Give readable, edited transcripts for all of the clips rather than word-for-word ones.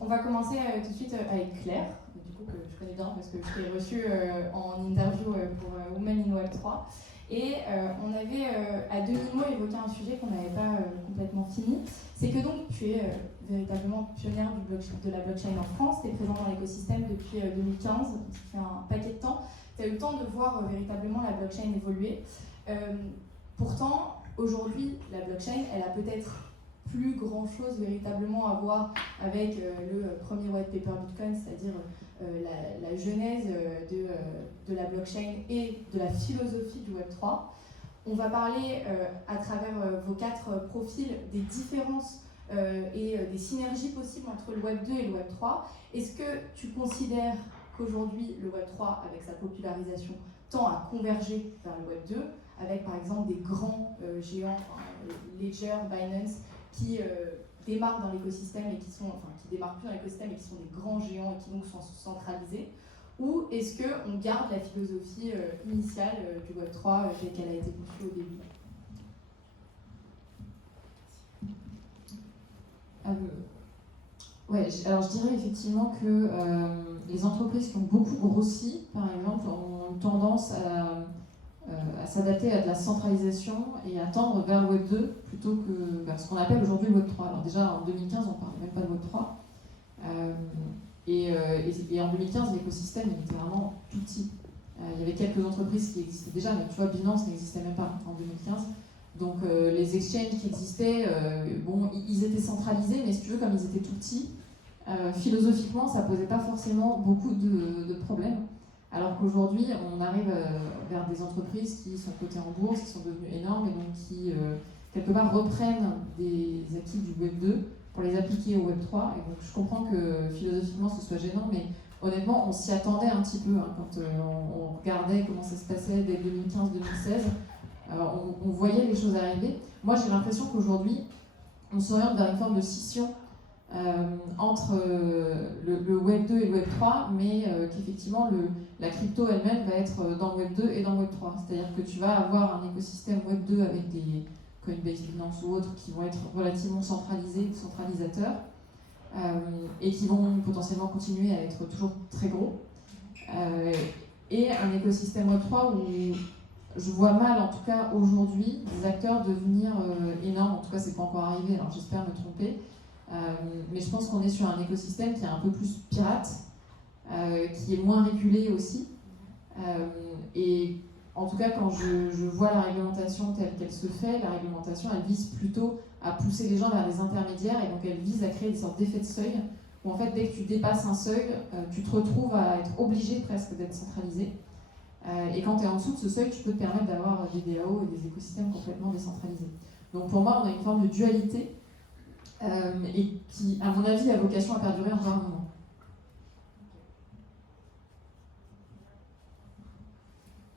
On va commencer tout de suite avec Claire, du coup que je connais bien parce que je t'ai reçue en interview pour Women in Web 3. Et on avait à demi-mot évoqué un sujet qu'on n'avait pas complètement fini. C'est que donc tu es véritablement pionnière de la blockchain en France, tu es présent dans l'écosystème depuis 2015, donc ça fait un paquet de temps. Tu as eu le temps de voir véritablement la blockchain évoluer. Pourtant, aujourd'hui, la blockchain, elle a peut-être plus grand-chose véritablement à voir avec le premier white paper Bitcoin, c'est-à-dire la genèse de la blockchain et de la philosophie du Web3. On va parler à travers vos 4 profils des différences et des synergies possibles entre le Web2 et le Web3. Est-ce que tu considères qu'aujourd'hui le Web3, avec sa popularisation, tend à converger vers le Web2, avec par exemple des grands géants, Ledger, Binance, qui démarrent dans l'écosystème et qui démarrent plus dans l'écosystème et qui sont des grands géants et qui donc sont centralisés, ou est-ce qu'on garde la philosophie initiale du Web3 telle qu'elle a été conçue au début? Ouais, alors je dirais effectivement que les entreprises qui ont beaucoup grossi, par exemple, ont tendance à s'adapter à de la centralisation et à tendre vers le Web 2 plutôt que vers ce qu'on appelle aujourd'hui le Web 3. Alors déjà en 2015, on ne parlait même pas de Web 3. Et en 2015, l'écosystème était vraiment tout petit. Il y avait quelques entreprises qui existaient déjà, mais tu vois, Binance n'existait même pas en 2015. Donc les exchanges qui existaient, bon, ils étaient centralisés, mais si tu veux, comme ils étaient tout petits, philosophiquement, ça posait pas forcément beaucoup de problèmes. Alors qu'aujourd'hui, on arrive vers des entreprises qui sont cotées en bourse, qui sont devenues énormes et donc qui, quelque part, reprennent des acquis du Web 2 pour les appliquer au Web 3. Et donc je comprends que philosophiquement ce soit gênant, mais honnêtement, on s'y attendait un petit peu quand on regardait comment ça se passait dès 2015-2016. On voyait les choses arriver. Moi, j'ai l'impression qu'aujourd'hui, on s'oriente vers une forme de scission entre le Web 2 et le Web 3, mais qu'effectivement, la crypto elle-même va être dans le Web 2 et dans le Web 3. C'est-à-dire que tu vas avoir un écosystème Web 2 avec des Coinbase, Binance ou autres qui vont être relativement centralisés, centralisateurs, et qui vont potentiellement continuer à être toujours très gros. Et un écosystème Web 3 où je vois mal, en tout cas aujourd'hui, des acteurs devenir énormes. En tout cas, c'est pas encore arrivé, alors j'espère me tromper. Mais je pense qu'on est sur un écosystème qui est un peu plus pirate, qui est moins régulé aussi. Et en tout cas, quand je vois la réglementation telle qu'elle se fait, la réglementation, elle vise plutôt à pousser les gens vers des intermédiaires, et donc elle vise à créer des sortes d'effets de seuil, où en fait, dès que tu dépasses un seuil, tu te retrouves à être obligé presque d'être centralisé. Et quand tu es en dessous de ce seuil, tu peux te permettre d'avoir des DAO et des écosystèmes complètement décentralisés. Donc pour moi, on a une forme de dualité et qui, à mon avis, a vocation à perdurer encore un moment.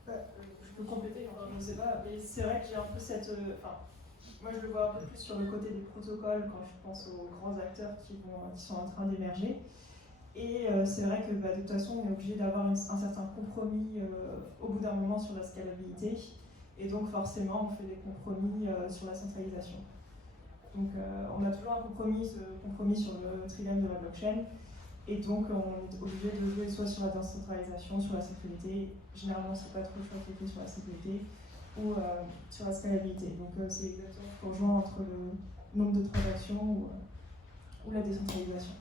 Je peux compléter, enfin, je ne sais pas, mais c'est vrai que j'ai un peu cette... moi, je le vois un peu plus sur le côté des protocoles quand je pense aux grands acteurs qui sont en train d'émerger. Et c'est vrai que de toute façon, on est obligé d'avoir un certain compromis au bout d'un moment sur la scalabilité. Et donc forcément, on fait des compromis sur la centralisation. Donc on a toujours un compromis sur le trilemme de la blockchain. Et donc on est obligé de jouer soit sur la décentralisation, sur la sécurité. Généralement, c'est pas trop le choix qui est fait sur la sécurité ou sur la scalabilité. Donc c'est exactement ce qu'on rejoint entre le nombre de transactions ou la décentralisation.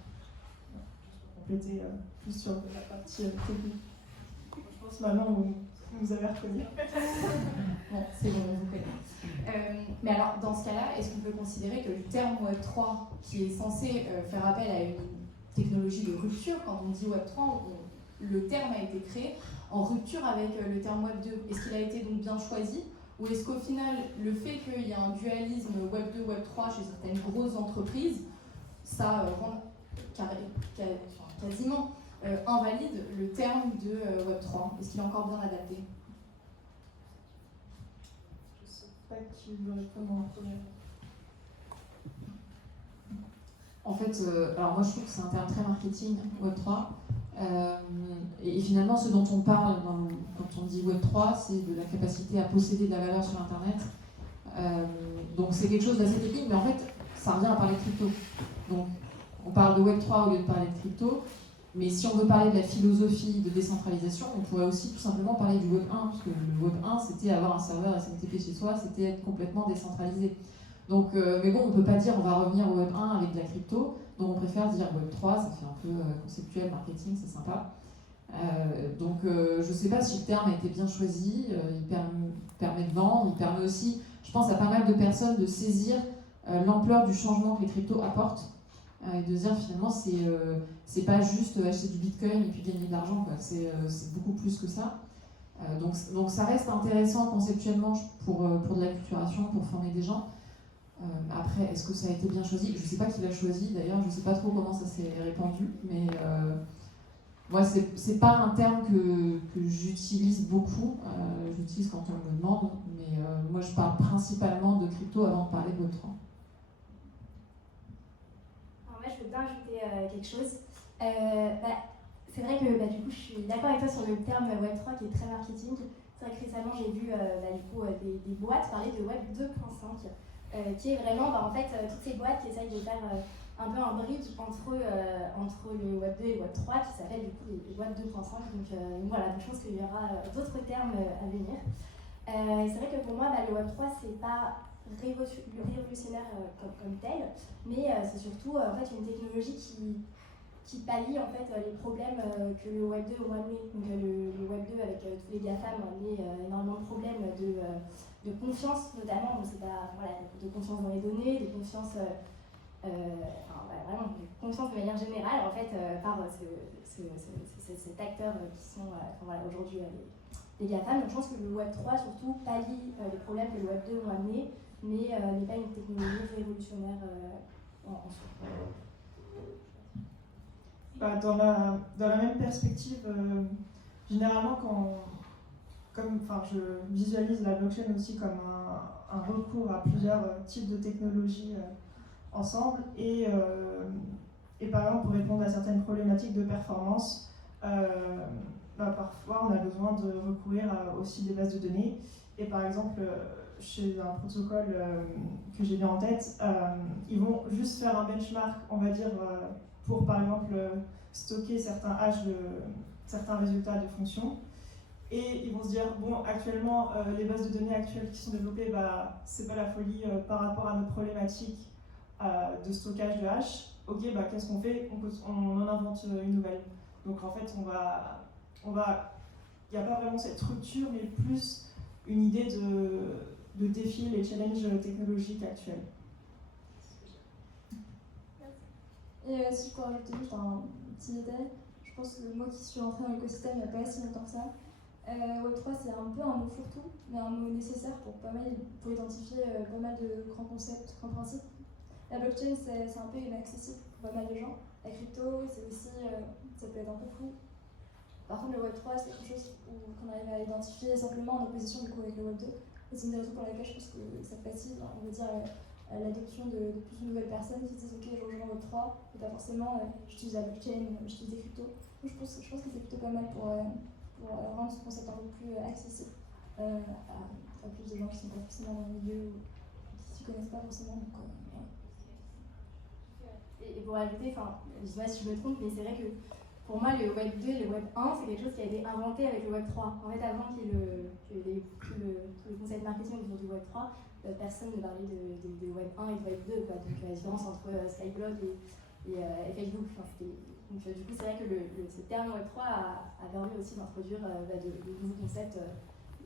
Compléter plus sur la partie technique. Je pense maintenant vous avez reconnu. Bon, c'est bon, on vous connaît. Mais alors, dans ce cas-là, est-ce qu'on peut considérer que le terme Web3, qui est censé faire appel à une technologie de rupture, quand on dit Web3, le terme a été créé en rupture avec le terme Web2. Est-ce qu'il a été donc bien choisi? Ou est-ce qu'au final, le fait qu'il y ait un dualisme Web2, Web3 chez certaines grosses entreprises, ça rend quasiment invalide le terme de Web3? Est-ce qu'il est encore bien adapté? Je ne sais pas qui veut répondre en premier. En fait, alors moi je trouve que c'est un terme très marketing, Web3. Et finalement, ce dont on parle quand on dit Web3, c'est de la capacité à posséder de la valeur sur Internet. Donc c'est quelque chose d'assez technique, mais en fait, ça revient à parler crypto. Donc on parle de Web3 au lieu de parler de crypto, mais si on veut parler de la philosophie de décentralisation, on pourrait aussi tout simplement parler du Web 1, parce que le Web 1, c'était avoir un serveur SMTP chez soi, c'était être complètement décentralisé. Donc, mais bon, on ne peut pas dire on va revenir au Web 1 avec de la crypto, donc on préfère dire Web 3, ça fait un peu conceptuel, marketing, c'est sympa. Donc je ne sais pas si le terme a été bien choisi, il permet de vendre, il permet aussi, je pense à pas mal de personnes de saisir l'ampleur du changement que les cryptos apportent et de dire finalement c'est pas juste acheter du bitcoin et puis gagner de l'argent, c'est beaucoup plus que ça. Donc ça reste intéressant conceptuellement pour de l'acculturation, pour former des gens. Après, est-ce que ça a été bien choisi? Je ne sais pas qui l'a choisi d'ailleurs, je ne sais pas trop comment ça s'est répandu, mais moi, c'est pas un terme que j'utilise beaucoup, j'utilise quand on me demande, mais moi je parle principalement de crypto avant de parler de Web3. Alors moi, je veux bien ajouter quelque chose. C'est vrai que du coup, je suis d'accord avec toi sur le terme Web3 qui est très marketing. C'est vrai que récemment, j'ai vu des boîtes parler de Web 2.5, qui est vraiment en fait toutes ces boîtes qui essayent de faire un peu un bridge entre le Web 2 et le Web 3 qui s'appelle du coup les Web 2.5. Donc voilà, donc je pense qu'il y aura d'autres termes à venir. C'est vrai que pour moi, le Web 3, c'est pas révolutionnaire comme tel, mais c'est surtout en fait une technologie qui pallie en fait les problèmes que le Web 2 a amené. Donc le Web 2 avec tous les GAFAM a amené énormément de problèmes de confiance notamment, donc c'est pas, voilà, de confiance dans les données, de confiance vraiment de confiance de manière générale en fait par cet acteur qui sont aujourd'hui les GAFAM. Donc je pense que le Web 3 surtout pallie les problèmes que le Web 2 ont amenés, mais n'est pas une technologie révolutionnaire en soi. Dans la même perspective, généralement je visualise la blockchain aussi comme un recours à plusieurs types de technologies ensemble et par exemple pour répondre à certaines problématiques de performance, parfois on a besoin de recourir aussi des bases de données et par exemple chez un protocole que j'ai bien en tête, ils vont juste faire un benchmark, on va dire, pour par exemple stocker certains hash de certains résultats de fonctions. Et ils vont se dire, bon, actuellement, les bases de données actuelles qui sont développées, c'est pas la folie par rapport à notre problématique de stockage de hash. Ok, qu'est-ce qu'on fait? On en invente une nouvelle. Donc en fait, il n'y a pas vraiment cette rupture, mais plus une idée de défier les challenges technologiques actuels. Et si je peux rajouter juste un petit détail, je pense que moi qui suis entrée dans l'écosystème il n'y a pas si longtemps que ça, Web3 c'est un peu un mot fourre-tout, mais un mot nécessaire pour identifier pas mal de grands concepts, grands principes. La blockchain c'est un peu inaccessible pour pas mal de gens. La crypto c'est aussi, ça peut être un peu flou. Par contre le Web3 c'est quelque chose qu'on arrive à identifier simplement en opposition du coup avec le Web2. Et c'est une des raisons pour laquelle je pense que ça facilite, on va dire, l'adoption de plus de nouvelles personnes qui se disent ok je rejoins Web3 et pas forcément j'utilise la blockchain, j'utilise des cryptos. Donc je pense que c'est plutôt pas mal pour rendre ce concept un peu plus accessible à plus de gens qui sont pas forcément dans le milieu ou qui s'y connaissent pas forcément. Donc, ouais. Et pour ajouter, je sais pas si je me trompe, mais c'est vrai que pour moi le Web 2 et le Web 1 c'est quelque chose qui a été inventé avec le Web 3. En fait avant qu'il y ait tout le concept marketing autour du Web 3, personne ne parlait de Web 1 et de Web 2, quoi. Donc la différence entre Skyblog et Facebook. Donc du coup c'est vrai que ce terme Web 3 a permis aussi d'introduire de nouveaux concepts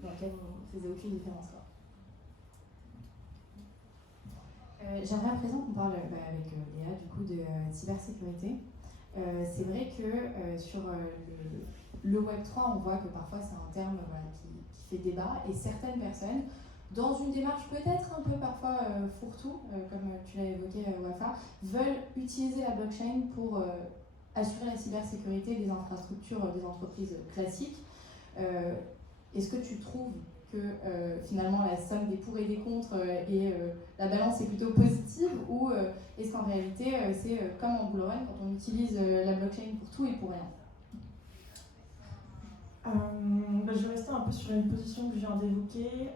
dans lesquels on ne faisait aucune différence, quoi. J'aimerais à présent qu'on parle avec Léa du coup de cybersécurité. C'est vrai que sur le Web3, on voit que parfois c'est un terme qui fait débat et certaines personnes, dans une démarche peut-être un peu parfois fourre-tout, comme tu l'as évoqué Wafa, veulent utiliser la blockchain pour assurer la cybersécurité des infrastructures des entreprises classiques. Est-ce que tu trouves que finalement la somme des pour et des contre et la balance est plutôt positive ou est-ce qu'en réalité c'est comme en bull run quand on utilise la blockchain pour tout et pour rien? Je vais rester un peu sur une position que je viens d'évoquer.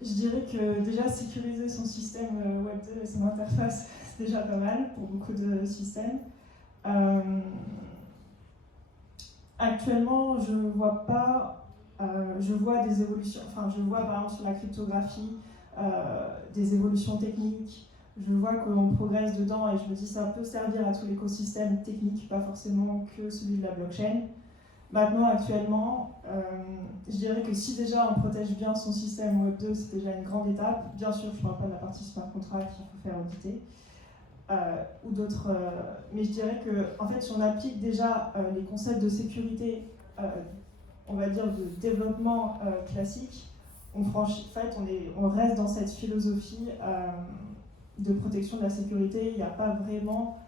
Je dirais que déjà sécuriser son système Web2 et son interface, c'est déjà pas mal pour beaucoup de systèmes. Actuellement, je vois pas, je vois des évolutions, enfin je vois par exemple sur la cryptographie des évolutions techniques, je vois qu'on progresse dedans et je me dis ça peut servir à tout l'écosystème technique, pas forcément que celui de la blockchain. Maintenant, actuellement, je dirais que si déjà on protège bien son système Web 2, c'est déjà une grande étape. Bien sûr, je ne parle pas de la partie smart contract qu'il faut faire auditer. Ou d'autres. Mais je dirais que, en fait, si on applique déjà les concepts de sécurité, on va dire de développement classique, on reste dans cette philosophie de protection de la sécurité. Il n'y a pas vraiment,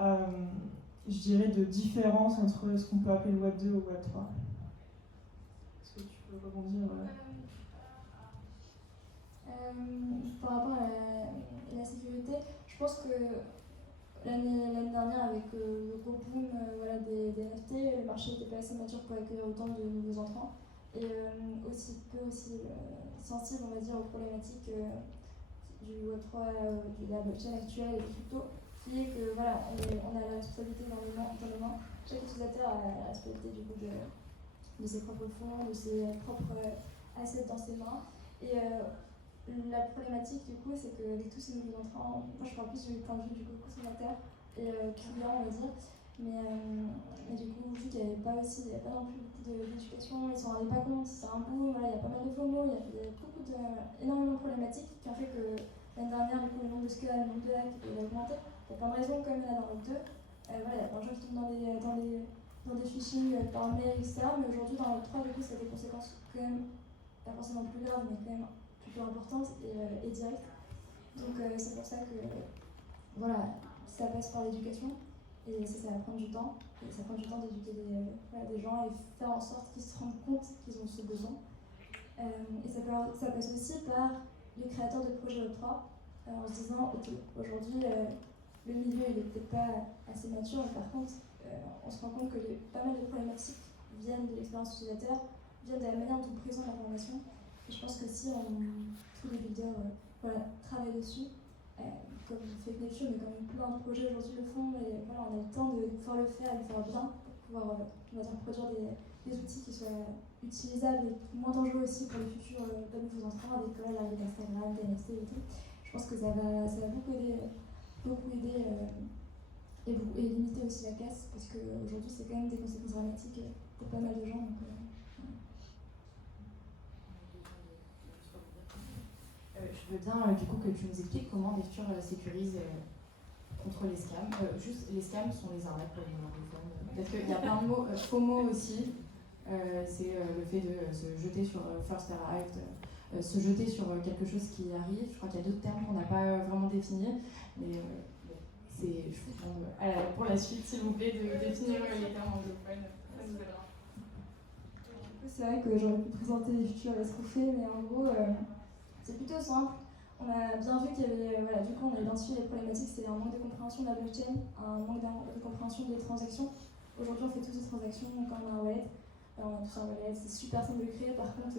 je dirais, de différence entre ce qu'on peut appeler le Web 2 ou le Web 3. Est-ce que tu peux rebondir Par rapport à la sécurité, je pense que l'année dernière, avec le gros boom des NFT, le marché n'était pas assez mature pour accueillir autant de nouveaux entrants et aussi sensible, on va dire, aux problématiques du Web3, de la blockchain actuelle et des cryptos, qui est que voilà, on a la responsabilité dans les mains. Chaque utilisateur a la responsabilité du coup de ses propres fonds, de ses propres assets dans ses mains. Et la problématique du coup, c'est qu'avec tous ces nouveaux entrants, moi je parle plus du point de vue du coup consommateur et client, on va dire, mais du coup, vu qu'il n'y avait pas non plus beaucoup d'éducation, ils ne s'en rendaient pas compte, c'est un boom, voilà, il y a pas mal de FOMO, il y a énormément de problématiques qui ont fait que l'année dernière, du coup, le nombre de scams, le nombre de hacks, il a augmenté. Il y a plein de raisons, comme il y en a dans le 2. Voilà, il y a plein de gens qui tombent dans des phishing par mail, etc. Mais aujourd'hui, dans le 3, du coup, ça a des conséquences quand même, pas forcément plus graves, mais quand même plutôt importantes et directes. Donc c'est pour ça que voilà, ça passe par l'éducation. Et ça va prendre du temps. Et ça prend du temps d'éduquer des gens et faire en sorte qu'ils se rendent compte qu'ils ont ce besoin. Et ça passe aussi par les créateurs de projets Web3 en se disant ok, aujourd'hui le milieu il n'est peut-être pas assez mature, mais par contre on se rend compte que pas mal de problématiques viennent de l'expérience utilisateur, viennent de la manière dont on présente l'information. Et je pense que si tous les builders travaillent dessus, comme Fake Nature, mais comme plein de projets aujourd'hui le font, et voilà, on a le temps de pouvoir le faire et le faire bien pour pouvoir on va dire, produire des outils qui soient utilisables et moins dangereux aussi pour les futurs nouveaux entrants avec l'arrivée d'Instagram, d'NFT et tout. Je pense que ça va beaucoup aider et limiter aussi la casse parce qu'aujourd'hui c'est quand même des conséquences dramatiques pour pas mal de gens. Donc, je veux bien du coup que tu nous expliques comment Lecture sécurise contre les scams. Juste, les scams sont les arnaques pour les anglophones. Parce qu'il y a plein de mots, FOMO aussi, c'est le fait de se jeter sur First Arrived, se jeter sur quelque chose qui arrive. Je crois qu'il y a d'autres termes qu'on n'a pas vraiment définis, mais je vous demande pour la suite, s'il vous plaît, de définir les termes anglophones. Ça nous aidera. C'est vrai que j'aurais pu présenter les futurs escroqués, mais en gros, c'est plutôt simple. On a bien vu qu'il y avait, du coup, on a identifié les problématiques, c'est un manque de compréhension de la blockchain, un manque de compréhension des transactions. Aujourd'hui, on fait tous des transactions quand on a un wallet. On a tous un wallet, c'est super simple de créer, par contre,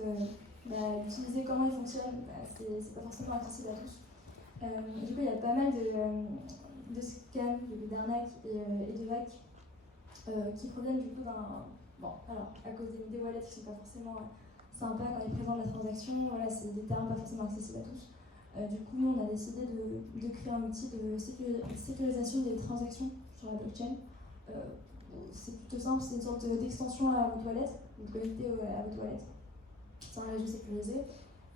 utiliser comment il fonctionne, c'est pas forcément accessible à tous. Du coup, il y a pas mal de scams, d'arnaques et de hacks qui proviennent du coup à cause des wallets qui sont pas forcément sympas quand ils présentent la transaction, voilà, c'est des termes pas forcément accessibles à tous. Du coup, nous, on a décidé de créer un outil de sécurisation des transactions sur la blockchain. C'est plutôt simple, c'est une sorte d'extension à votre wallet, vous connectez à votre wallet. C'est un réseau sécurisé.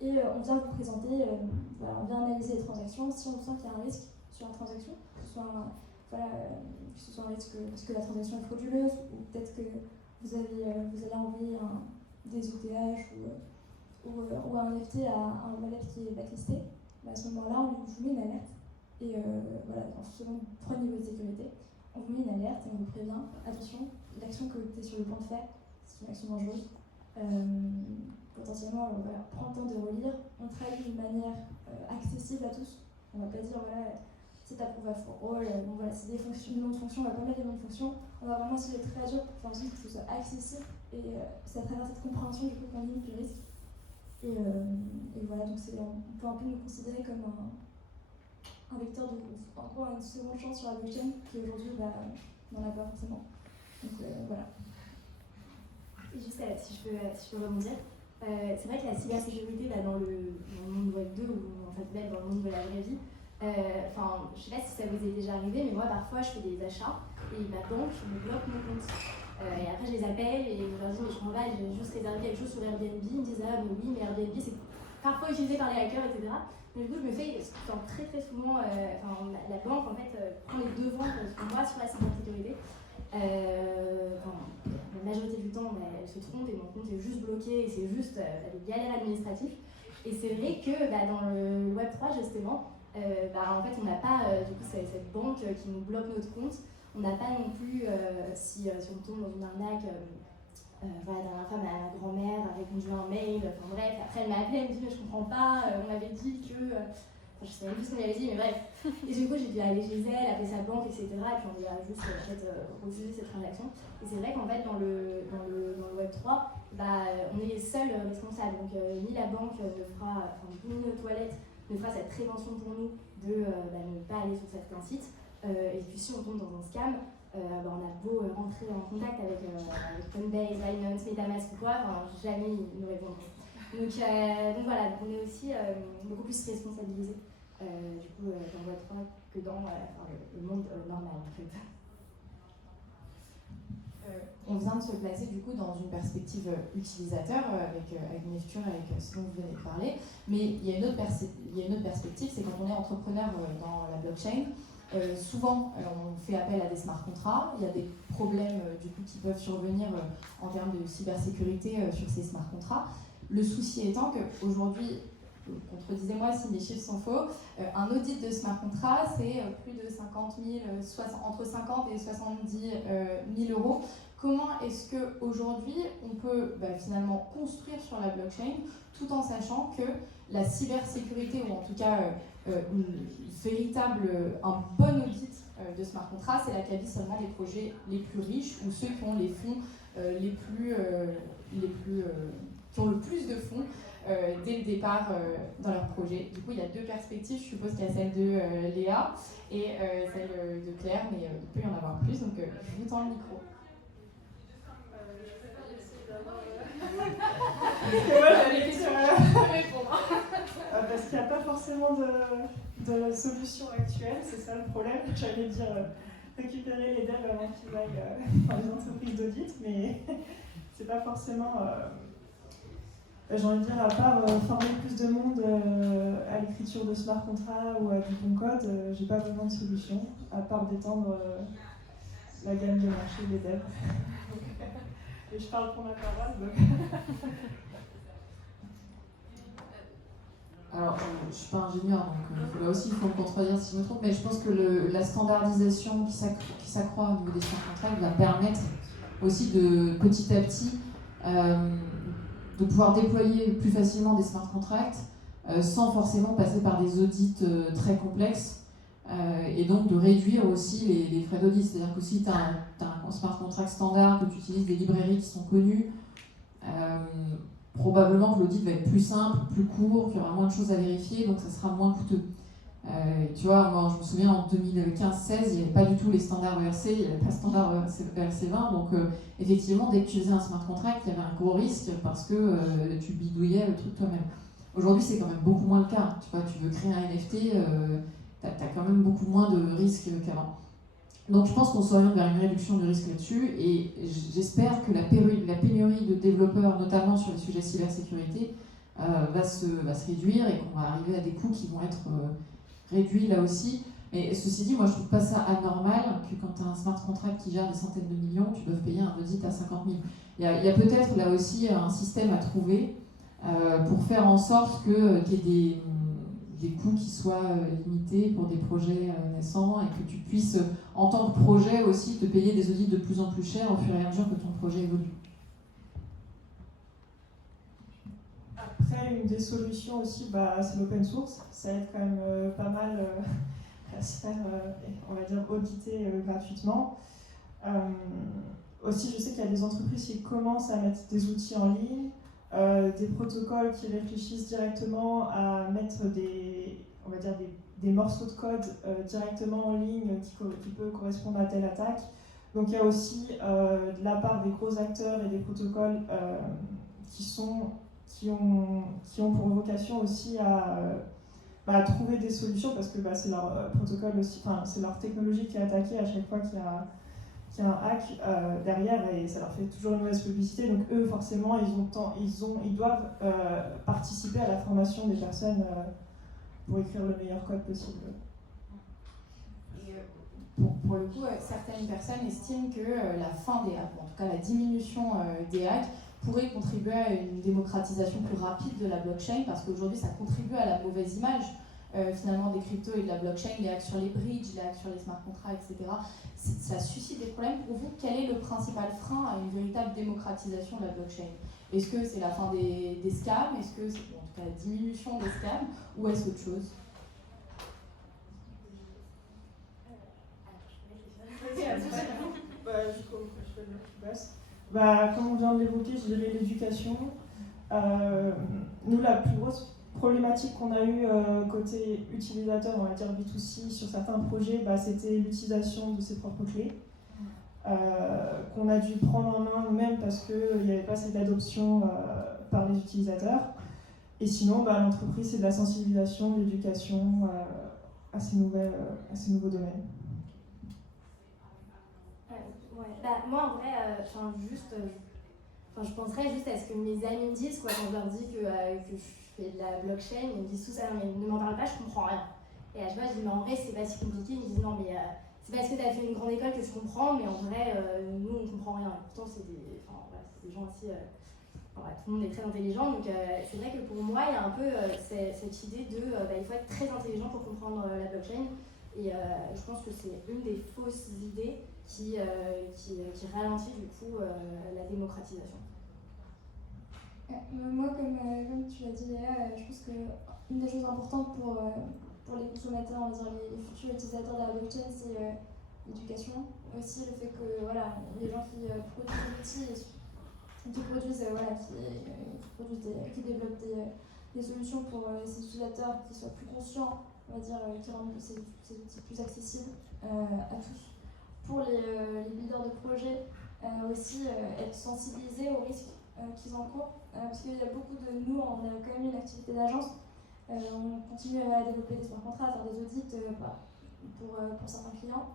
Et on vient vous présenter, on vient analyser les transactions. Si on sent qu'il y a un risque sur la transaction, que ce soit un risque parce que la transaction est frauduleuse, ou peut-être que vous allez envoyer des OTH ou un NFT à un wallet qui est blacklisté, à ce moment-là, on vous met une alerte. Et selon 3 niveaux de sécurité, on vous met une alerte et on vous prévient, attention, l'action que tu es sur le point de faire, c'est une action dangereuse. Potentiellement, prends le temps de relire. On travaille d'une manière accessible à tous. On ne va pas dire, c'est approuvé for all, c'est des fonctions, des noms de fonctions, on va pas mettre des noms de fonctions. On va vraiment essayer de traduire pour faire en sorte que ce soit accessible. Et c'est à travers cette compréhension du coup qu'on limite le risque. Et voilà, donc on peut un peu nous considérer comme un vecteur en gros une seconde chance sur la blockchain qui aujourd'hui n'en a pas forcément. Donc voilà. Et juste si je peux rebondir, c'est vrai que la cybersécurité dans le monde web 2 ou en fait même dans le monde de la vraie vie, je sais pas si ça vous est déjà arrivé, mais moi parfois je fais des achats et ma banque me bloque mon compte. Et après je les appelle et je leur dis mais je m'en vais, j'ai juste réservé quelque chose sur Airbnb, ils me disent ah mais oui mais Airbnb c'est parfois utilisé par les hackers, etc. Mais du coup je me fais très très souvent, la banque en fait prend les devants pour moi sur la cybersécurité. La majorité du temps elle se trompe et mon compte est juste bloqué et c'est juste des galères administratives. Et c'est vrai que dans le Web3 justement, en fait on n'a pas du coup cette banque qui nous bloque notre compte. On n'a pas non plus, si on tombe dans une arnaque, la dernière fois ma grand-mère a répondu à un mail, bref, après elle m'a appelé, elle me dit mais je comprends pas, on m'avait dit que... je sais même plus ce qu'on lui avait dit, mais bref. Et du coup j'ai dû aller chez elle, appeler sa banque, etc. Et puis on lui a juste refusé cette transaction. Et c'est vrai qu'en fait dans le Web3, on est les seuls responsables. Donc ni la banque ne fera, ni nos toilettes ne fera cette prévention pour nous de ne pas aller sur certains sites. Et puis si on tombe dans un scam, on a beau rentrer en contact avec Coinbase, Binance, MetaMask ou quoi, jamais ils nous répondront. Donc voilà, on est aussi beaucoup plus responsabilisés du coup dans Web3 que dans le monde normal en fait. On vient de se placer du coup dans une perspective utilisateur avec Nefture, avec ce dont vous venez de parler, mais il y a une autre perspective, c'est quand on est entrepreneur dans la blockchain. Souvent, on fait appel à des smart contracts. Il y a des problèmes du coup, qui peuvent survenir en termes de cybersécurité sur ces smart contracts. Le souci étant qu'aujourd'hui, contredisez-moi si mes chiffres sont faux, un audit de smart contract, c'est plus de 50 000, entre 50 et 70 000 euros. Comment est-ce qu'aujourd'hui, on peut finalement construire sur la blockchain tout en sachant que la cybersécurité, ou en tout cas un bon audit de smart contract, c'est l'acabit seulement des projets les plus riches ou ceux qui ont les fonds qui ont le plus de fonds dès le départ dans leur projet. Du coup, il y a deux perspectives. Je suppose qu'il y a celle de Léa et celle de Claire, mais il peut y en avoir plus, donc je vous tends le micro. Moi, j'allais répondre. Parce qu'il n'y a pas forcément de solution actuelle, c'est ça le problème. J'allais dire récupérer les devs avant qu'ils aillent dans les entreprises d'audit, mais c'est pas forcément... j'ai envie de dire, à part former plus de monde à l'écriture de smart contracts ou à du bon code, j'ai pas vraiment de solution, à part d'étendre la gamme de marché des devs. Et je parle pour ma parole, donc... Alors, je ne suis pas ingénieure, donc là aussi il faut me contredire si je me trompe, mais je pense que la standardisation qui s'accroît au niveau des smart contracts va permettre aussi de petit à petit de pouvoir déployer plus facilement des smart contracts sans forcément passer par des audits très complexes et donc de réduire aussi les frais d'audit. C'est-à-dire que si tu as un smart contract standard, que tu utilises des librairies qui sont connues, probablement que l'audit va être plus simple, plus court, qu'il y aura moins de choses à vérifier, donc ça sera moins coûteux. Tu vois, moi je me souviens en 2015-16, il n'y avait pas du tout les standards ERC, il n'y avait pas standard ERC20, donc effectivement dès que tu faisais un smart contract, il y avait un gros risque parce que tu bidouillais le truc toi-même. Aujourd'hui c'est quand même beaucoup moins le cas, tu vois, tu veux créer un NFT, tu as quand même beaucoup moins de risques qu'avant. Donc je pense qu'on s'oriente vers une réduction du risque là-dessus et j'espère que la pénurie de développeurs, notamment sur les sujets cybersécurité, va se réduire et qu'on va arriver à des coûts qui vont être réduits là aussi. Mais ceci dit, moi je trouve pas ça anormal que quand tu as un smart contract qui gère des centaines de millions, tu dois payer un audit à 50 000. Il y a peut-être là aussi un système à trouver pour faire en sorte qu'il y ait des coûts qui soient limités pour des projets naissants et que tu puisses, en tant que projet aussi, te payer des audits de plus en plus chers au fur et à mesure que ton projet évolue. Après, une des solutions aussi, c'est l'open source. Ça aide quand même pas mal à se faire, on va dire, auditer gratuitement. Aussi, je sais qu'il y a des entreprises qui commencent à mettre des outils en ligne, des protocoles qui réfléchissent directement à mettre des des morceaux de code directement en ligne qui peut correspondre à telle attaque. Donc il y a aussi de la part des gros acteurs et des protocoles qui ont pour vocation aussi à trouver des solutions, parce que c'est leur protocole aussi, c'est leur technologie qui est attaquée à chaque fois qu'il y a un hack derrière, et ça leur fait toujours une mauvaise publicité. Donc eux, forcément, ils doivent participer à la formation des personnes pour écrire le meilleur code possible. Et pour le coup, certaines personnes estiment que la fin des hacks, en tout cas la diminution des hacks, pourrait contribuer à une démocratisation plus rapide de la blockchain, parce qu'aujourd'hui ça contribue à la mauvaise image finalement des cryptos et de la blockchain, les hacks sur les bridges, les hacks sur les smart contracts, etc. Ça suscite des problèmes. Pour vous, quel est le principal frein à une véritable démocratisation de la blockchain? Est-ce que c'est la fin des scams? Est-ce que c'est en tout cas la diminution des scams? Ou est-ce autre chose? Comme on vient de l'évoquer, je dirais l'éducation. Nous, la plus grosse problématique qu'on a eue côté utilisateur, on va dire B2C, sur certains projets, c'était l'utilisation de ses propres clés, qu'on a dû prendre en main nous-mêmes parce qu'il n'y avait pas assez d'adoption par les utilisateurs. Et sinon, l'entreprise, c'est de la sensibilisation, de l'éducation à ces nouveaux domaines. Moi, en vrai, je penserais juste à ce que mes amis me disent, quand je leur dis que je fais de la blockchain. Ils me disent tout ça, mais ne m'en parle pas, je comprends rien. Et à chaque fois, je dis, mais en vrai, c'est pas si compliqué. Ils me disent, non, mais c'est parce que tu as fait une grande école que je comprends, mais en vrai, nous, on comprend rien. Et pourtant, c'est des gens aussi. Tout le monde est très intelligent, donc c'est vrai que pour moi, il y a un peu cette idée de il faut être très intelligent pour comprendre la blockchain. Et je pense que c'est une des fausses idées qui ralentit du coup la démocratisation. Moi, comme tu l'as dit Léa, je pense qu'une des choses importantes pour les consommateurs, on va dire les futurs utilisateurs de la blockchain, c'est l'éducation. Aussi le fait que les gens qui produisent des outils, qui développent des solutions pour ces utilisateurs qui soient plus conscients, on va dire, qui rendent ces outils plus accessibles à tous. Pour les leaders de projets, aussi être sensibilisés aux risques qu'ils encourent, parce qu'il y a beaucoup de nous, on a quand même une activité d'agence, on continue à développer des smart contrats, à faire des audits pour certains clients,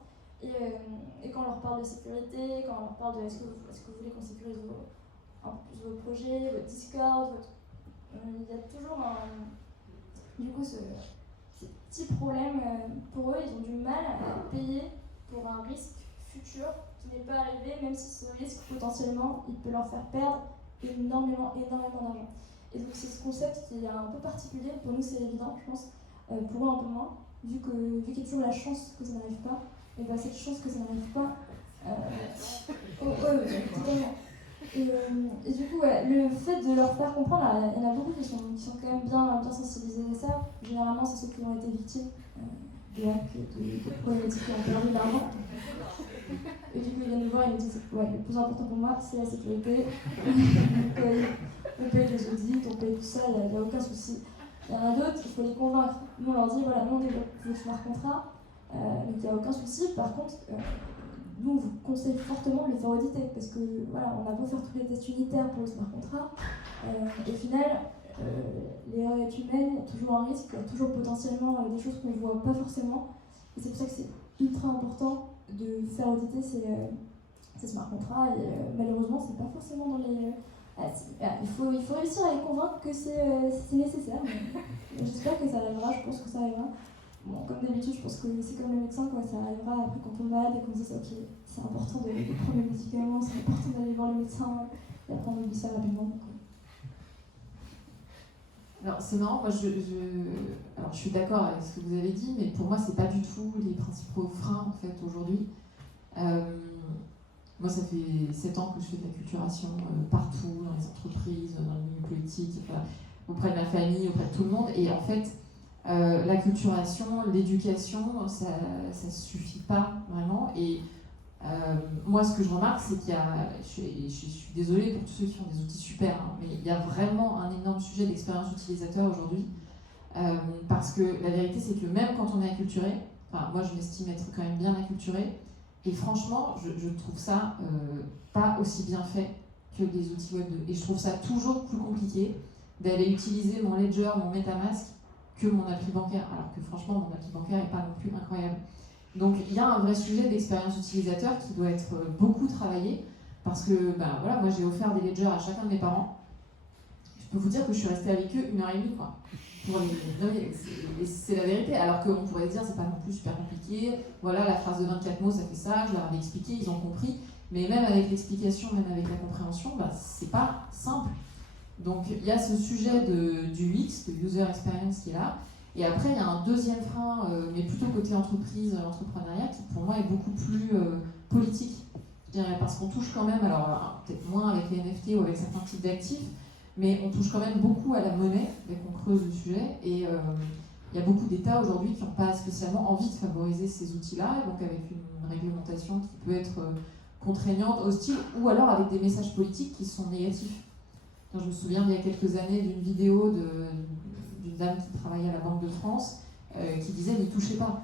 et quand on leur parle de sécurité, quand on leur parle de est-ce que vous voulez qu'on sécurise un peu plus vos projets, votre Discord, il y a toujours ce petit problème pour eux. Ils ont du mal à payer pour un risque futur qui n'est pas arrivé, même si ce risque potentiellement il peut leur faire perdre énormément d'argent. Et donc c'est ce concept qui est un peu particulier. Pour nous c'est évident, je pense, pour eux un peu moins, vu qu'il y a toujours la chance que ça n'arrive pas. Et cette chance que ça n'arrive pas, totalement. Et du coup, le fait de leur faire comprendre, il y en a beaucoup qui sont quand même bien sensibilisés à ça. Généralement, c'est ceux qui ont été victimes de hacks, de problématiques qui ont perdu de l'argent. Et du coup, ils viennent nous voir et ils nous disent le plus important pour moi, c'est la sécurité. On paye les audits, on paye tout ça, il n'y a aucun souci. Il y en a d'autres, il faut les convaincre. Nous, on leur dit nous, on développe le smart contrat, donc il n'y a aucun souci. Par contre, nous, on vous conseille fortement de les faire auditer, parce que on a beau faire tous les tests unitaires pour le smart contract, au final, l'erreur est humaine, il y a toujours un risque, il y a toujours potentiellement des choses qu'on ne voit pas forcément. Et c'est pour ça que c'est ultra important de faire auditer ces smart contracts, et malheureusement, c'est pas forcément dans les. Il faut réussir à les convaincre que c'est nécessaire. J'espère que ça arrivera, je pense que ça arrivera. Bon, comme d'habitude, je pense que c'est comme le médecin, ça arrivera après quand on est malade et qu'on dit ok, c'est important de prendre les médicaments, c'est important d'aller voir le médecin, et après on oublie ça rapidement. Alors c'est marrant, moi je suis d'accord avec ce que vous avez dit, mais pour moi c'est pas du tout les principaux freins en fait aujourd'hui. Moi ça fait 7 ans que je fais de la culturation partout, dans les entreprises, dans le milieu politique, auprès de ma famille, auprès de tout le monde, et en fait la culturation, l'éducation, ça suffit pas vraiment. Et moi, ce que je remarque, c'est qu'il y a, je suis désolée pour tous ceux qui font des outils super, mais il y a vraiment un énorme sujet d'expérience utilisateur aujourd'hui. parce que la vérité, c'est que même quand on est acculturé, enfin, moi je m'estime être quand même bien acculturé, et franchement, je trouve ça pas aussi bien fait que les outils Web 2. Et je trouve ça toujours plus compliqué d'aller utiliser mon Ledger, mon MetaMask, que mon appli bancaire, alors que franchement, mon appli bancaire n'est pas non plus incroyable. Donc il y a un vrai sujet d'expérience utilisateur qui doit être beaucoup travaillé, parce que voilà, moi j'ai offert des ledgers à chacun de mes parents. Je peux vous dire que je suis restée avec eux 1h30, quoi. C'est la vérité, alors qu'on pourrait se dire c'est pas non plus super compliqué, voilà, la phrase de 24 mots ça fait ça, je leur avais expliqué, ils ont compris, mais même avec l'explication, même avec la compréhension, c'est pas simple. Donc il y a ce sujet du UX, de User Experience qui est là, et après il y a un deuxième frein, mais plutôt côté entreprise, entrepreneuriat, qui pour moi est beaucoup plus politique, je dirais, parce qu'on touche quand même, alors peut-être moins avec les NFT ou avec certains types d'actifs, mais on touche quand même beaucoup à la monnaie, dès qu'on creuse le sujet, et il y a beaucoup d'États aujourd'hui qui n'ont pas spécialement envie de favoriser ces outils-là, donc avec une réglementation qui peut être contraignante, hostile, ou alors avec des messages politiques qui sont négatifs. Je me souviens il y a quelques années d'une vidéo d'une dame qui travaillait à la Banque de France qui disait « n'y touchez pas ».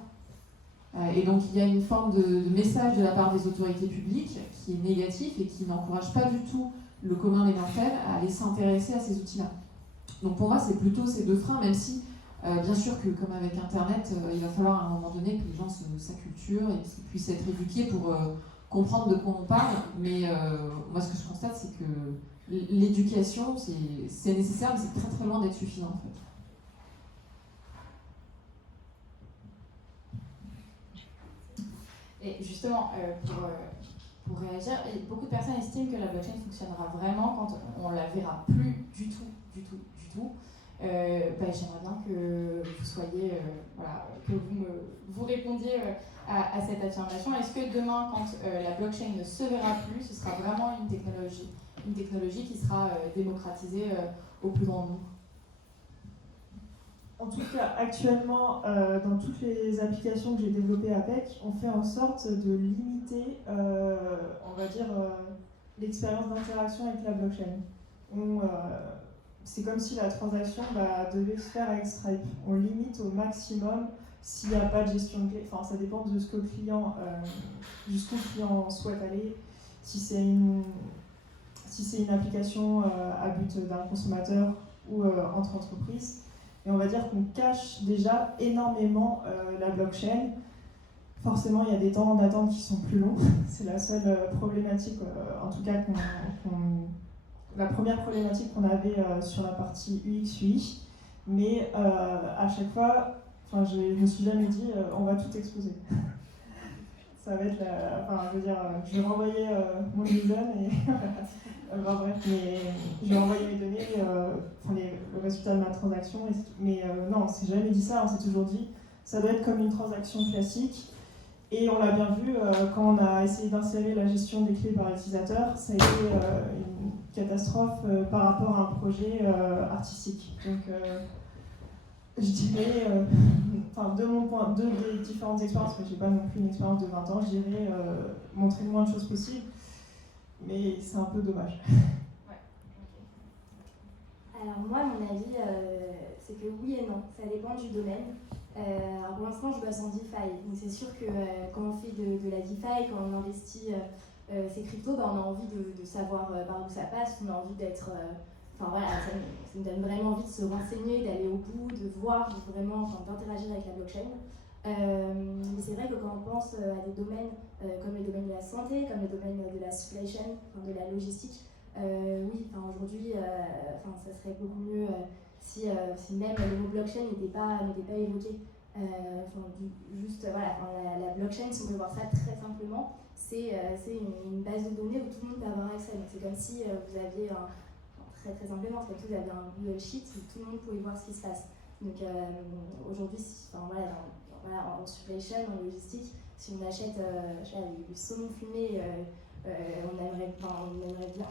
Et donc il y a une forme de message de la part des autorités publiques qui est négatif et qui n'encourage pas du tout le commun des mortels à aller s'intéresser à ces outils-là. Donc pour moi, c'est plutôt ces deux freins, même si, bien sûr que comme avec Internet, il va falloir à un moment donné que les gens s'acculturent et qu'ils puissent être éduqués pour comprendre de quoi on parle. Mais moi, ce que je constate, c'est que l'éducation, c'est nécessaire, mais c'est très très loin d'être suffisant en fait. Et justement, pour réagir, beaucoup de personnes estiment que la blockchain fonctionnera vraiment quand on la verra plus du tout. J'aimerais bien que vous soyez, que vous répondiez à cette affirmation. Est-ce que demain, quand la blockchain ne se verra plus, ce sera vraiment une technologie qui sera démocratisée au plus grand nombre? En tout cas, actuellement, dans toutes les applications que j'ai développées avec, on fait en sorte de limiter, on va dire, l'expérience d'interaction avec la blockchain. C'est comme si la transaction devait se faire avec Stripe. On limite au maximum s'il n'y a pas de gestion de clé. Enfin, ça dépend de ce que jusqu'où le client souhaite aller. Si c'est une application à but d'un consommateur ou entre entreprises. Et on va dire qu'on cache déjà énormément la blockchain. Forcément, il y a des temps d'attente qui sont plus longs. C'est la seule problématique, en tout cas, la première problématique qu'on avait sur la partie UX/UI. Mais à chaque fois, je me suis jamais dit on va tout exposer. Ça va être je vais renvoyer mon ISIN et mais je vais envoyer mes données, le résultat de ma transaction. Mais non, on s'est jamais dit ça, on s'est toujours dit ça doit être comme une transaction classique. Et on l'a bien vu quand on a essayé d'insérer la gestion des clés par l'utilisateur, ça a été une catastrophe par rapport à un projet artistique. Donc je dirais, de mes différentes expériences, parce que j'ai pas non plus une expérience de 20 ans, je dirais montrer le moins de choses possible, mais c'est un peu dommage. Alors moi, mon avis, c'est que oui et non, ça dépend du domaine. Alors pour l'instant, je bosse en DeFi, donc c'est sûr que quand on fait de la DeFi, quand on investit ces cryptos, on a envie de savoir par où ça passe, on a envie d'être... ça nous donne vraiment envie de se renseigner, d'aller au bout, de voir, d'interagir avec la blockchain. Mais c'est vrai que quand on pense à des domaines comme les domaines de la santé, comme les domaines de la supply chain, de la logistique, oui, aujourd'hui, ça serait beaucoup mieux si même le mot blockchain n'était pas évoqué. La blockchain, si on veut voir ça très simplement, c'est une base de données où tout le monde peut avoir accès. Donc c'est comme si vous aviez très très simplement, c'est comme si vous aviez un Google Sheet où tout le monde pouvait voir ce qui se passe. Donc aujourd'hui, en supply chain, en logistique, si on achète du saumon fumé, on aimerait bien.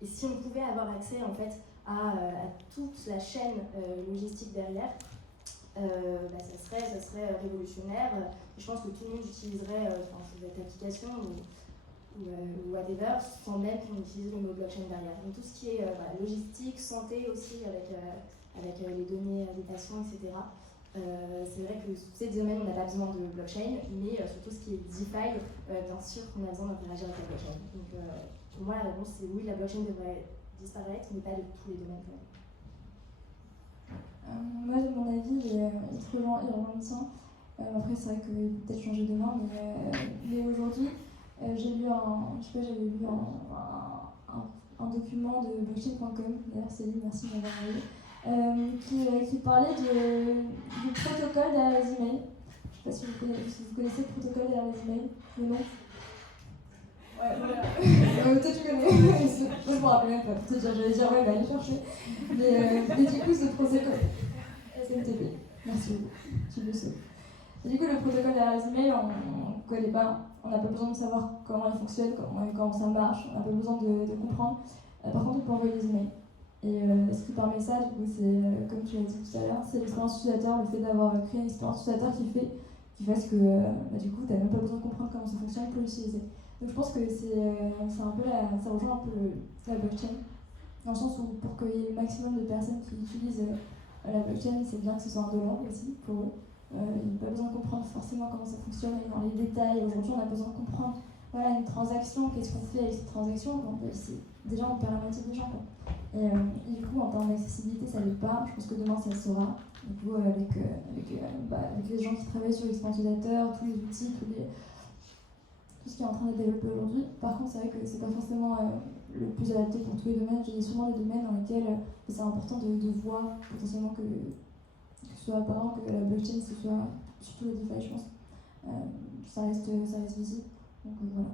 Et si on pouvait avoir accès en fait à toute la chaîne logistique derrière, ça serait révolutionnaire. Je pense que tout le monde utiliserait cette application ou whatever sans même qu'on utilise le mot blockchain derrière. Donc tout ce qui est logistique, santé aussi avec avec les données des patients, etc. C'est vrai que tous ces domaines, on n'a pas besoin de blockchain, mais sur tout ce qui est DeFi, bien sûr qu'on a besoin d'interagir avec la blockchain. Donc pour moi, la réponse c'est oui, la blockchain devrait disparaître, mais pas de tous les domaines. Moi, de mon avis, il rejoint le tien. Après, c'est vrai que peut-être changer demain, mais aujourd'hui, j'avais lu un document de blockchain.com, d'ailleurs Céline, merci de m'avoir envoyé, qui parlait du protocole derrière les emails. Je ne sais pas si vous connaissez le protocole derrière les emails, le nom. Ouais, voilà. Toi tu connais, moi je me rappelle même pas, peut-être j'allais dire ouais, allez chercher. Mais du coup, ce protocole, SMTP, merci beaucoup, tu le sais. Et du coup, le protocole derrière les emails, on ne connaît pas, on n'a pas besoin de savoir comment il fonctionne, comment ça marche, on n'a pas besoin de comprendre. Par contre, on peut envoyer des emails. Et ce qui permet ça, du coup, c'est, comme tu l'as dit tout à l'heure, c'est l'expérience utilisateur, le fait d'avoir créé une expérience utilisateur qui fasse que du coup, tu n'as même pas besoin de comprendre comment ça fonctionne pour l'utiliser. Donc je pense que ça rejoint un peu la blockchain, dans le sens où pour qu'il y ait le maximum de personnes qui utilisent la blockchain, c'est bien que ce soit indolent aussi pour eux. Il n'y a pas besoin de comprendre forcément comment ça fonctionne et dans les détails. Aujourd'hui, on a besoin de comprendre une transaction, qu'est-ce qu'on fait avec cette transaction. Déjà, on perd la moitié des gens. Quoi. Et du coup, en termes d'accessibilité, ça l'est pas. Je pense que demain, ça le sera. Du coup, avec les gens qui travaillent sur l'expérience utilisateur, tous les outils, tout ce qui est en train d'être développé aujourd'hui. Par contre, c'est vrai que c'est pas forcément le plus adapté pour tous les domaines. Il y a sûrement des domaines dans lesquels c'est important de voir potentiellement que ce soit apparent que la blockchain, ce soit surtout les DeFi, je pense. Ça reste visible. Donc voilà.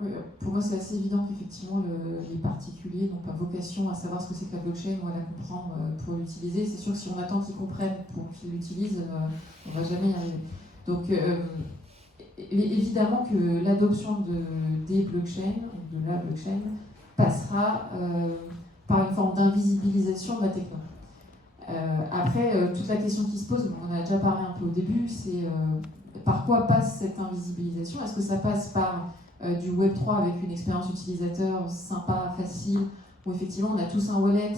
Oui, pour moi, c'est assez évident qu'effectivement, les particuliers n'ont pas vocation à savoir ce que c'est que la blockchain ou à la comprendre pour l'utiliser. C'est sûr que si on attend qu'ils comprennent pour qu'ils l'utilisent, on ne va jamais y arriver. Donc, évidemment que l'adoption des blockchains, de la blockchain, passera par une forme d'invisibilisation de la techno. Après, toute la question qui se pose, on en a déjà parlé un peu au début, c'est par quoi passe cette invisibilisation ? Est-ce que ça passe par du Web3 avec une expérience utilisateur sympa, facile, où effectivement on a tous un wallet,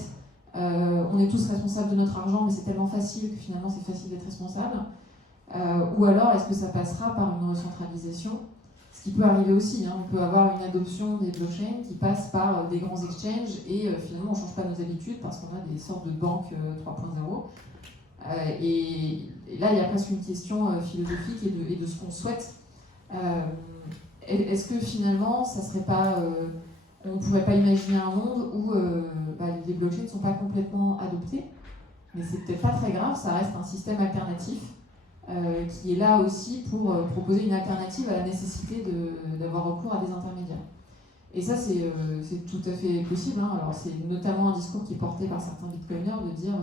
on est tous responsables de notre argent, mais c'est tellement facile que finalement c'est facile d'être responsable. Ou alors est-ce que ça passera par une recentralisation ? Ce qui peut arriver aussi, on peut avoir une adoption des blockchains qui passe par des grands exchanges et finalement on ne change pas nos habitudes parce qu'on a des sortes de banques 3.0. Et là il y a presque une question philosophique et de ce qu'on souhaite. Est-ce que finalement ça serait pas, on ne pourrait pas imaginer un monde où les blockchains ne sont pas complètement adoptés, mais c'est peut-être pas très grave, ça reste un système alternatif qui est là aussi pour proposer une alternative à la nécessité d'avoir recours à des intermédiaires. Et ça, c'est tout à fait possible. Alors, c'est notamment un discours qui est porté par certains bitcoiners de dire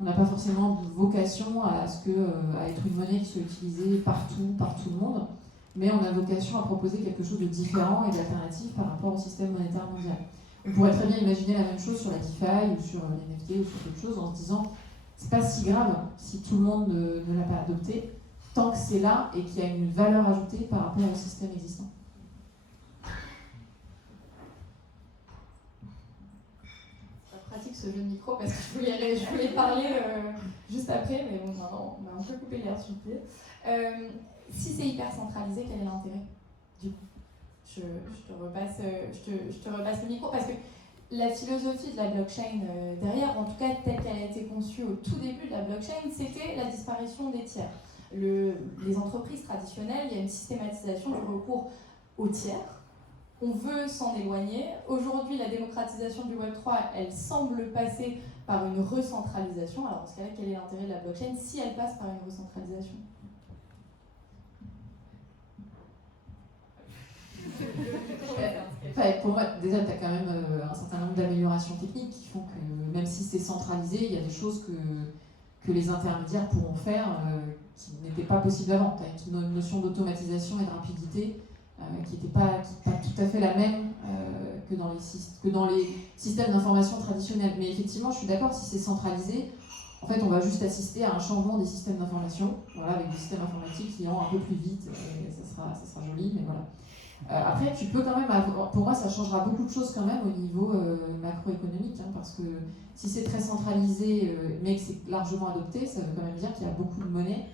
on n'a pas forcément vocation à être une monnaie qui soit utilisée partout, par tout le monde, mais on a vocation à proposer quelque chose de différent et d'alternatif par rapport au système monétaire mondial. On pourrait très bien imaginer la même chose sur la DeFi ou sur les NFT ou sur quelque chose en se disant c'est pas si grave si tout le monde ne l'a pas adopté, tant que c'est là et qu'il y a une valeur ajoutée par rapport au système existant. C'est pas pratique ce jeu de micro parce que je voulais parler juste après, mais bon, maintenant on m'a un peu coupé l'air sur le pied. Si c'est hyper centralisé, quel est l'intérêt du coup ? Je te repasse le micro parce que la philosophie de la blockchain derrière, en tout cas telle qu'elle a été conçue au tout début de la blockchain, c'était la disparition des tiers. Les entreprises traditionnelles, il y a une systématisation du recours aux tiers. On veut s'en éloigner. Aujourd'hui, la démocratisation du Web3, elle semble passer par une recentralisation. Alors, dans ce cas-là, quel est l'intérêt de la blockchain si elle passe par une recentralisation ? Pour moi, déjà, tu as quand même un certain nombre d'améliorations techniques qui font que, même si c'est centralisé, il y a des choses que les intermédiaires pourront faire qui n'étaient pas possibles avant. Tu as une notion d'automatisation et de rapidité qui n'était pas tout à fait la même que dans les systèmes d'information traditionnels. Mais effectivement, je suis d'accord, si c'est centralisé, en fait, on va juste assister à un changement des systèmes d'information, avec des systèmes informatiques qui iront un peu plus vite, et ça sera joli, mais voilà. Après, tu peux quand même avoir, pour moi, ça changera beaucoup de choses quand même au niveau macroéconomique, hein, parce que si c'est très centralisé, mais que c'est largement adopté, ça veut quand même dire qu'il y a beaucoup de monnaie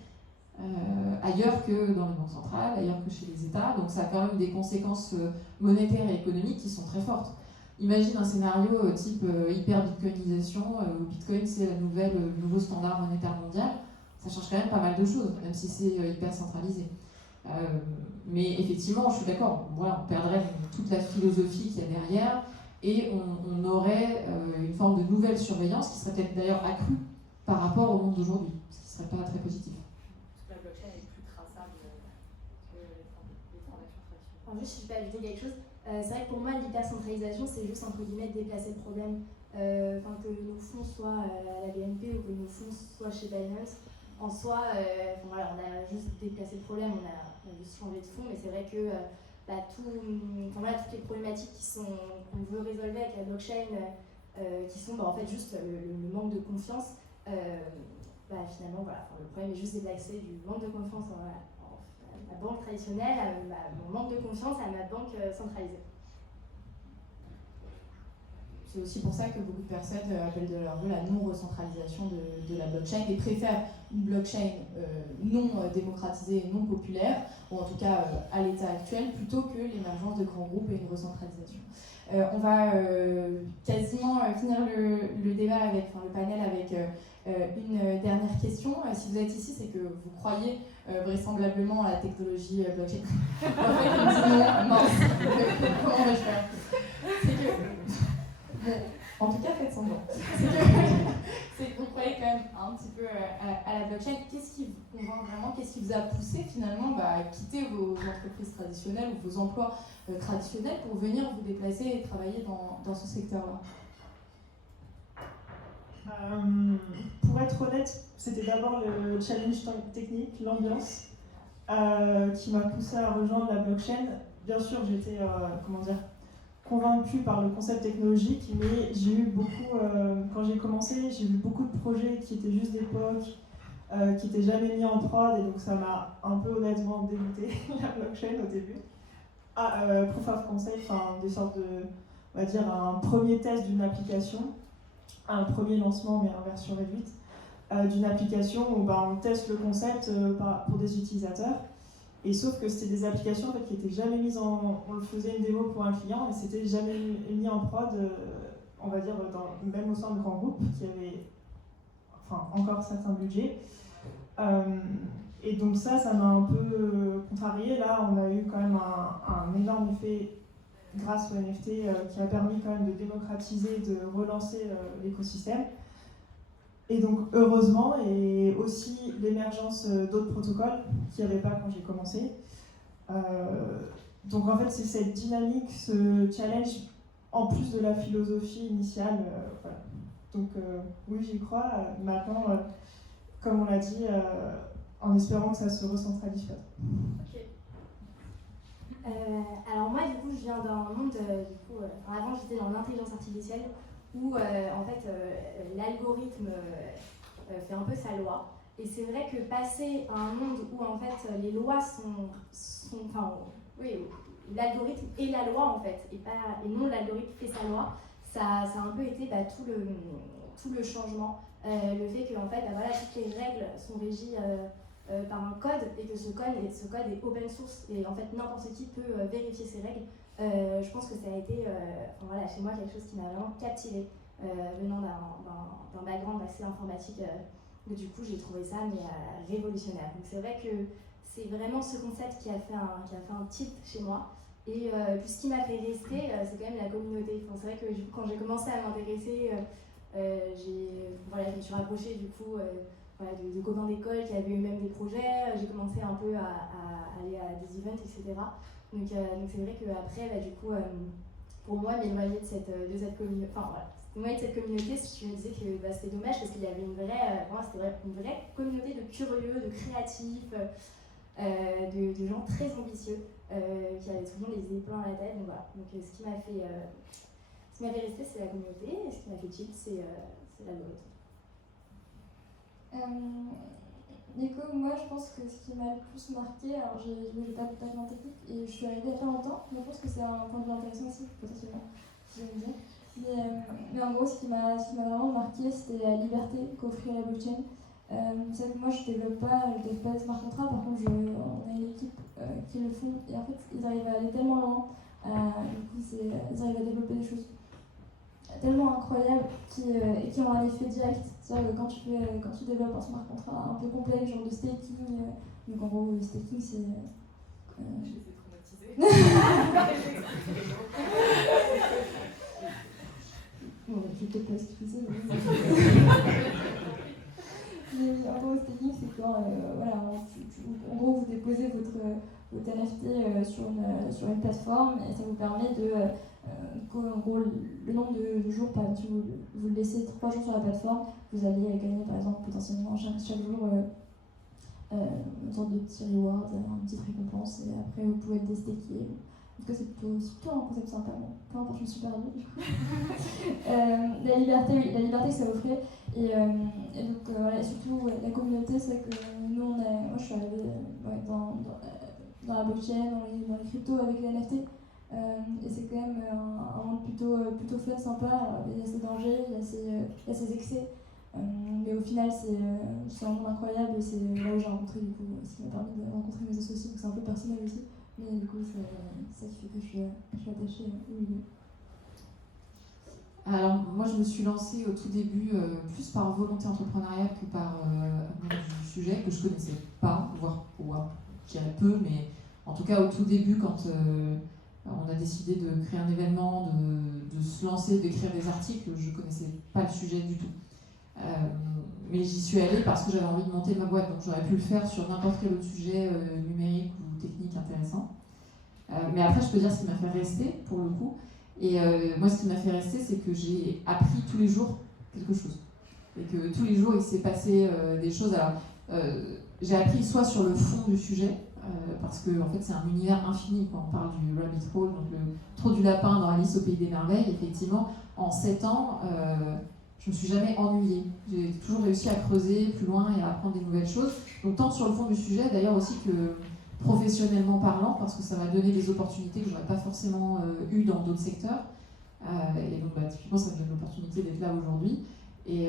ailleurs que dans les banques centrales, ailleurs que chez les États, donc ça a quand même des conséquences monétaires et économiques qui sont très fortes. Imagine un scénario type hyper-bitcoinisation, où Bitcoin c'est le nouveau standard monétaire mondial, ça change quand même pas mal de choses, même si c'est hyper centralisé. Mais effectivement, je suis d'accord, voilà, on perdrait toute la philosophie qu'il y a derrière et on aurait une forme de nouvelle surveillance qui serait peut-être d'ailleurs accrue par rapport au monde d'aujourd'hui, ce qui ne serait pas très positif. La blockchain est plus traçable que les transactions traditionnelles. Alors juste, si je peux ajouter quelque chose, c'est vrai que pour moi, l'hypercentralisation, c'est juste entre guillemets déplacer le problème. Que nos fonds soient à la BNP ou que nos fonds soient chez Binance, en soi, voilà, on a juste déplacé le problème, on a juste changé de fond, mais c'est vrai que toutes les problématiques qu'on veut résolver avec la blockchain, qui sont en fait juste le manque de confiance, finalement, voilà, le problème est juste déplacé du manque de confiance en la banque traditionnelle à mon manque de confiance à ma banque centralisée. C'est aussi pour ça que beaucoup de personnes appellent de leur vœu la non-recentralisation de la blockchain et préfèrent une blockchain non démocratisée et non populaire, ou en tout cas à l'état actuel, plutôt que l'émergence de grands groupes et une recentralisation. On va quasiment finir le débat le panel avec une dernière question. Si vous êtes ici, c'est que vous croyez vraisemblablement à la technologie blockchain. En fait, on dit non, mince, comment vais-je faire? C'est que... Bon, en tout cas, faites semblant. C'est que vous croyez quand même un petit peu à la blockchain. Qu'est-ce qui vous convainc vraiment? Qu'est-ce qui vous a poussé finalement à quitter vos entreprises traditionnelles ou vos emplois traditionnels pour venir vous déplacer et travailler dans ce secteur-là? Pour être honnête, c'était d'abord le challenge technique, l'ambiance, qui m'a poussé à rejoindre la blockchain. Bien sûr, j'étais, convaincue par le concept technologique, mais j'ai eu beaucoup, quand j'ai commencé, j'ai vu beaucoup de projets qui étaient juste d'époque, qui n'étaient jamais mis en prod, et donc ça m'a un peu honnêtement dégoûté, la blockchain au début. Proof of concept, des sortes de, on va dire, un premier test d'une application, un premier lancement, mais en version réduite, d'une application où on teste le concept pour des utilisateurs. Et sauf que c'était des applications en fait, qui n'étaient jamais mises en... On le faisait une démo pour un client, mais c'était jamais mis en prod, on va dire, même au sein de grands groupes qui avaient encore certains budgets. Et donc ça m'a un peu contrarié. Là, on a eu quand même un énorme effet grâce au NFT qui a permis quand même de démocratiser, de relancer l'écosystème. Et donc heureusement, et aussi l'émergence d'autres protocoles qu'il n'y avait pas quand j'ai commencé. Donc en fait, c'est cette dynamique, ce challenge, en plus de la philosophie initiale. Voilà. Donc oui, j'y crois. Maintenant, comme on l'a dit, en espérant que ça se recentralise pas. Ok. Alors moi, du coup, je viens d'un monde, avant j'étais dans l'intelligence artificielle, où l'algorithme fait un peu sa loi. Et c'est vrai que passer à un monde où en fait les lois l'algorithme est la loi en fait, et non l'algorithme fait sa loi, ça a un peu été tout le changement. Le fait que en fait, toutes les règles sont régies par un code et que ce code est open source et en fait n'importe qui peut vérifier ces règles. Je pense que ça a été chez moi quelque chose qui m'a vraiment captivée venant d'un background assez informatique. Du coup, j'ai trouvé ça révolutionnaire. Donc c'est vrai que c'est vraiment ce concept qui a fait un tilt chez moi. Et puis ce qui m'a fait rester, c'est quand même la communauté. C'est vrai que quand j'ai commencé à m'intéresser, je me suis rapprochée du coup de copains d'école qui avaient eux-mêmes des projets. J'ai commencé un peu à aller à des events, etc. Donc c'est vrai qu'après, pour moi, m'éloigner de cette communauté, m'éloigner de cette communauté, je me disais que c'était dommage parce qu'il y avait une vraie communauté de curieux, de créatifs, de gens très ambitieux qui avaient toujours les idées plein à la tête. Donc voilà. Donc ce qui m'a fait rester, c'est la communauté, et ce qui m'a fait tilt, c'est l'algorithme. Nico, moi je pense que ce qui m'a le plus marqué, alors j'ai pas de background technique et je suis arrivée il y a pas longtemps, mais je pense que c'est un point de vue intéressant aussi, potentiellement, si je veux dire. Mais en gros, ce qui m'a vraiment marqué, c'était la liberté qu'offrait la blockchain. C'est que moi je développe pas de smart contract, par contre on a une équipe qui le font et en fait ils arrivent à aller tellement loin, du coup ils arrivent à développer des choses tellement incroyables qui ont un effet direct. C'est-à-dire que quand tu développes un smart contract un peu complexe, genre de staking, donc en gros le staking c'est... Je les ai traumatisés. Bon, je vais peut-être pas expliquer, mais en gros, le staking, c'est quand voilà, en gros, vous déposez votre NFT sur une plateforme et ça vous permet de. En gros, le nombre de jours, par exemple, si vous le laissez 3 jours sur la plateforme, vous allez gagner par exemple potentiellement chaque jour une sorte de petit reward, une petite récompense et après vous pouvez le déstaker. En tout cas, c'est plutôt un concept sympa. Bon, peu importe, je me suis perdue. La liberté que ça offrait. Et donc, voilà, surtout, la communauté, c'est que nous, moi, je suis arrivée dans la blockchain, dans les cryptos avec les NFT. Et c'est quand même un monde plutôt fun, sympa. Alors, il y a ses dangers, il y a ses excès. Mais au final, c'est un monde incroyable et c'est là où j'ai rencontré, du coup, ce qui m'a permis de rencontrer mes associés. Donc, c'est un peu personnel aussi. Mais du coup, c'est ça qui fait que je suis attachée au milieu. Alors, moi, je me suis lancée au tout début plus par volonté entrepreneuriale que par amour du sujet, que je connaissais pas, voire je dirais peu, mais en tout cas, au tout début, quand on a décidé de créer un événement, de se lancer, d'écrire des articles, je connaissais pas le sujet du tout. Mais j'y suis allée parce que j'avais envie de monter ma boîte, donc j'aurais pu le faire sur n'importe quel autre sujet numérique ou technique intéressant. Mais après, je peux dire ce qui m'a fait rester, pour le coup. Et moi, ce qui m'a fait rester, c'est que j'ai appris tous les jours quelque chose. Et que tous les jours, il s'est passé des choses. Alors, j'ai appris soit sur le fond du sujet, parce que en fait, c'est un univers infini. Quand on parle du rabbit hole, donc le trou du lapin dans Alice au pays des merveilles, effectivement, en 7 ans, je me suis jamais ennuyée. J'ai toujours réussi à creuser plus loin et à apprendre des nouvelles choses. Donc, tant sur le fond du sujet, d'ailleurs aussi que professionnellement parlant, parce que ça m'a donné des opportunités que je n'aurais pas forcément eues dans d'autres secteurs. Et donc, typiquement, ça me donne l'opportunité d'être là aujourd'hui. Et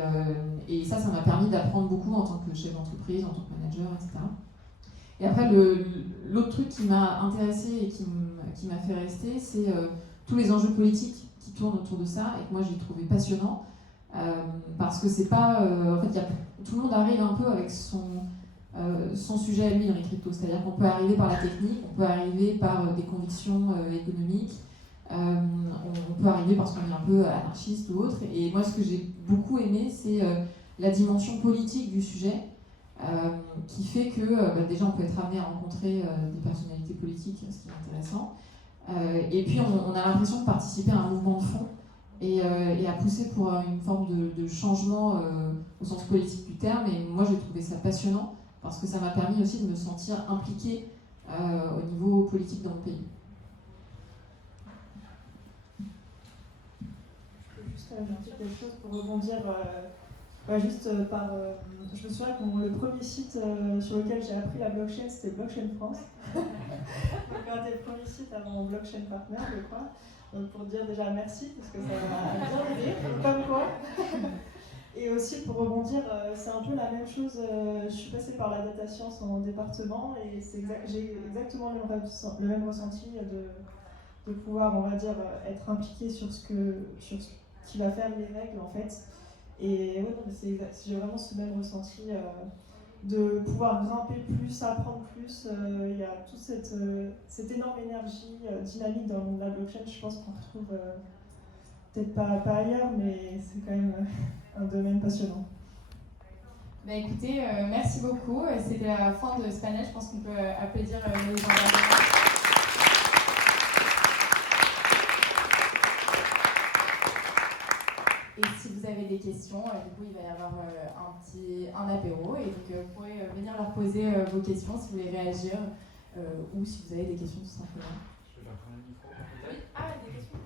ça m'a permis d'apprendre beaucoup en tant que chef d'entreprise, en tant que manager, etc. Et après, l'autre truc qui m'a intéressée et qui m'a fait rester, c'est tous les enjeux politiques qui tournent autour de ça et que moi j'ai trouvé passionnant. Parce que c'est pas. En fait, tout le monde arrive un peu avec son sujet à lui dans les cryptos. C'est-à-dire qu'on peut arriver par la technique, on peut arriver par des convictions économiques, on peut arriver parce qu'on est un peu anarchiste ou autre. Et moi, ce que j'ai beaucoup aimé, c'est la dimension politique du sujet, qui fait que déjà, on peut être amené à rencontrer des personnalités politiques, ce qui est intéressant. Et puis, on a l'impression de participer à un mouvement de fond et à pousser pour une forme de changement au sens politique du terme. Et moi, j'ai trouvé ça passionnant, parce que ça m'a permis aussi de me sentir impliquée au niveau politique dans mon pays. Je peux juste ajouter quelque chose pour rebondir je me souviens que le premier site sur lequel j'ai appris la blockchain, c'était Blockchain France. Donc un des premiers sites avant Blockchain Partner, je crois. Donc pour dire déjà merci, parce que ça m'a bien aidé, comme quoi. Et aussi pour rebondir, c'est un peu la même chose, je suis passée par la data science en département et j'ai exactement le même ressenti de pouvoir, on va dire, être impliquée sur ce qui va faire les règles en fait. Et ouais, j'ai vraiment ce même ressenti de pouvoir grimper plus, apprendre plus. Il y a toute cette énorme énergie dynamique dans la blockchain, je pense qu'on retrouve peut-être pas ailleurs, mais c'est quand même un domaine passionnant. Écoutez, merci beaucoup. C'était la fin de ce panel. Je pense qu'on peut applaudir les intervenants. Et si vous avez des questions, du coup, il va y avoir un apéro. Et donc, vous pourrez venir leur poser vos questions si vous voulez réagir ou si vous avez des questions tout simplement. Je peux faire prendre le micro. Oui. Ah, des questions.